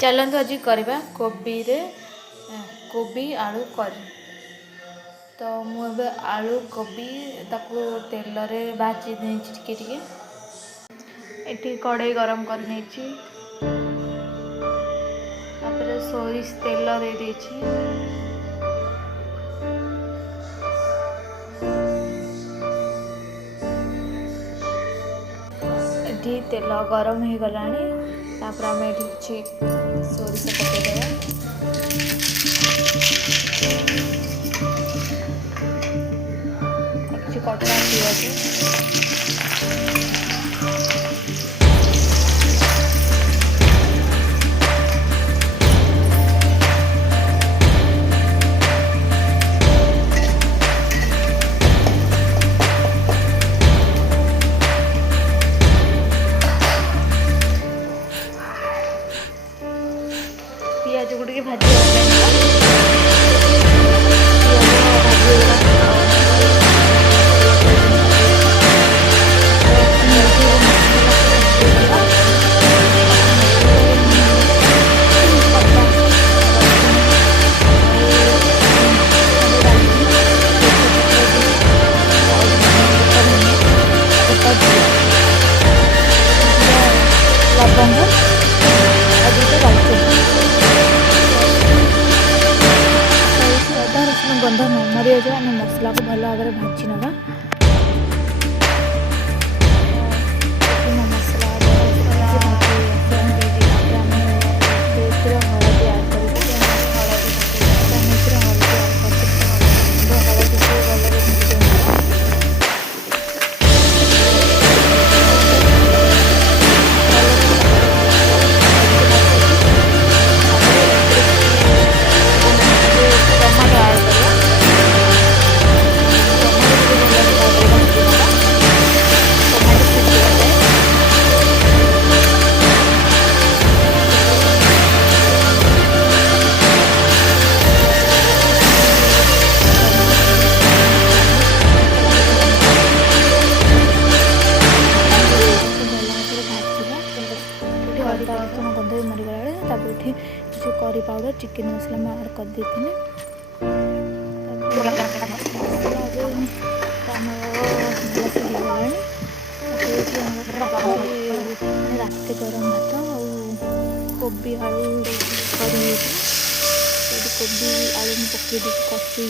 चलतु आज करवा कोबी आलू करी। तो मुझे आलू कोबी ताकू तेल रे भाजी टे कड़े गरम कर सोरिष तेल दे देछि। तेल गरम हो गलानी तापर आम सोरिष पकईदेवा। कटा पियाज पियाज को भाजी गंध न मरी जाए आम मसला को भल भाव भाजी नवा। गंध भी मरीगला ये जो करी पाउडर चिकेन मसला मैं ऐड कर देती। रात गरम भात कोबी आलू करी कोबी आलू पकई कषी